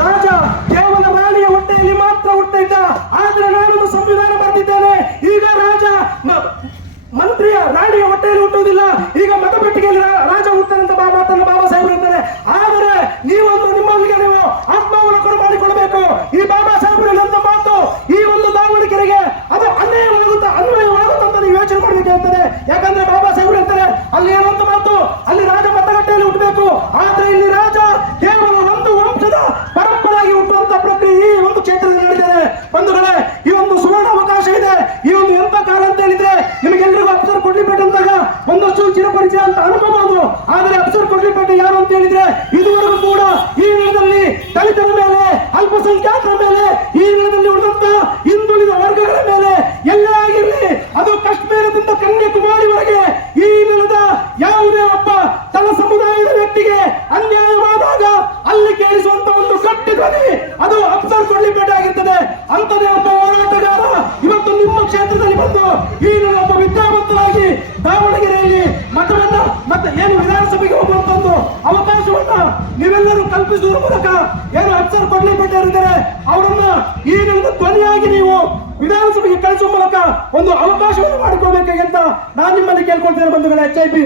ರಾಜ ಕೇವಲ ರಾಣಿಯ ಹೊಟ್ಟೆಯಲ್ಲಿ ಮಾತ್ರ ಹುಟ್ಟಿದ್ದ. ಆದ್ರೆ ನಾನೊಂದು ಸಂವಿಧಾನ ಬರೆದಿದ್ದೇನೆ. ಈಗ ರಾಜ ಮಂತ್ರಿಯ ರಾಣಿಯ ಹೊಟ್ಟೆಯಲ್ಲಿ ಹುಟ್ಟುವುದಿಲ್ಲ, ಈಗ ಮತಪೆಟ್ಟಿಗೆಯಲ್ಲಿ ರಾಜ ಹುಟ್ಟಾನೆ ಅಂತ ಮಾತನ್ನು ಬಾಬಾ ಸಾಹೇಬ್ ಹೇಳ್ತಾರೆ. ಆದರೆ ನೀವೊಂದು ನಿಮ್ಮಲ್ಲಿಗೆ ನೀವು ಆತ್ಮಾವಲೋಕನ ಮಾಡಿಕೊಳ್ಬೇಕು. ಈ ಬಾಬಾ ಸಾಹೇಬರ ನನ್ನ ಮಾತು ಈ ಒಂದು ದಾವಣಗೆರೆಗೆ ಅದು ಅನ್ವಯವಾಗುತ್ತ ನೀವು ಯೋಚನೆ ಮಾಡಬೇಕಾಗ್ತದೆ. ಯಾಕಂದ್ರೆ ಬಾಬಾ ಸಾಹೇಬರು ಹೇಳ್ತಾರೆ ಅಲ್ಲಿ ಹೇಳುವಂತ ಮಾತು, ಅಲ್ಲಿ ರಾಜ ಮತಗಟ್ಟೆಯಲ್ಲಿ ಹುಟ್ಟಬೇಕು. ಆದ್ರೆ ಇಲ್ಲಿ ರಾಜ ಕೇವಲ ಒಂದು ವಂಶದ ಪರಂಪರೆಯಾಗಿ ಹುಟ್ಟುವಂತ ಪ್ರಕ್ರಿಯೆ ಈ ಒಂದು ಕ್ಷೇತ್ರದಲ್ಲಿ ನಡೆದಿದೆ. ಬಂಧುಗಳೇ, ಈ ಒಂದು ಸುವರ್ಣ ಅವಕಾಶ ಇದೆ. ಈ ಒಂದು ಎಂತ ಕಾಲ ಅಂತ ಹೇಳಿದ್ರೆ ನಿಮಗೆಲ್ಲರಿಗೂ ಅಫ್ಸರ್ ಕೊಡ್ಲಿಪೇಟೆ ಅಂದಾಗ ಒಂದಷ್ಟು ಚಿರಪರಿಚಯ ಅಂತ ಅನ್ಕೋಬಹುದು. ಆದ್ರೆ ಅಫ್ಸರ್ ಕೊಡ್ಲಿಪೇಟೆ ಯಾರು ಅಂತ ಹೇಳಿದ್ರೆ ಇದುವರೆಗೂ ಕೂಡ ಈ ನೆಲದಲ್ಲಿ ದಲಿತರ ಮೇಲೆ, ಅಲ್ಪಸಂಖ್ಯಾತರ ಮೇಲೆ, ಈ ನೆಲದಲ್ಲಿ ಉಳಿದಂತ ಹಿಂದುಳಿದ ವರ್ಗಗಳ ಮೇಲೆ ಎಲ್ಲೇ ಆಗಿರಲಿ, ಅದು ಕಾಶ್ಮೀರದಿಂದ ಕನ್ಯಾಕುಮಾರಿವರೆಗೆ ಈ ನೆಲದ ಯಾವುದೇ ಒಬ್ಬ ತನ್ನ ಸಮುದಾಯದ ವ್ಯಕ್ತಿಗೆ ಅನ್ಯಾಯವಾದಾಗ ಅಲ್ಲಿ ಕೇಳಿಸುವಂತ ಒಂದು ಗಟ್ಟಿ ಧ್ವನಿ ಅದು ಅಫ್ಸರ್ ಕೊಡ್ಲಿಪೇಟೆ ಆಗಿರ್ತದೆ. ಅಂತದೇ ಒಬ್ಬ ಹೋರಾಟಗಾರ ಇವತ್ತು ನಿಮ್ಮ ಕ್ಷೇತ್ರದಲ್ಲಿ ಬಂದು ಈ ಒಬ್ಬ ವಿದ್ಯಾವಂತರಾಗಿ ದಾವಣಗೆರೆಯಲ್ಲಿ ಮತವನ್ನ ಮತ್ತೆ ಏನು ವಿಧಾನಸಭೆಗೆ ಹೋಗುವಂತ ಒಂದು ಅವಕಾಶವನ್ನ ನೀವೆಲ್ಲರೂ ಕಲ್ಪಿಸುವ ಮೂಲಕ ಏನು ಅಫ್ಸರ್ ಕೊಡ್ಲಿಪೇಟೆ ಇದ್ದಾರೆ ಅವರನ್ನ ಈ ಧ್ವನಿಯಾಗಿ ನೀವು ವಿಧಾನಸಭೆಗೆ ಕಳಿಸುವ ಮೂಲಕ ಒಂದು ಅವಕಾಶವನ್ನು ಮಾಡಿಕೊಳ್ಬೇಕಾಗಿ ಅಂತ ನಾನು ನಿಮ್ಮಲ್ಲಿ ಕೇಳ್ಕೊಳ್ತೇನೆ ಬಂಧುಗಳೇ. HIP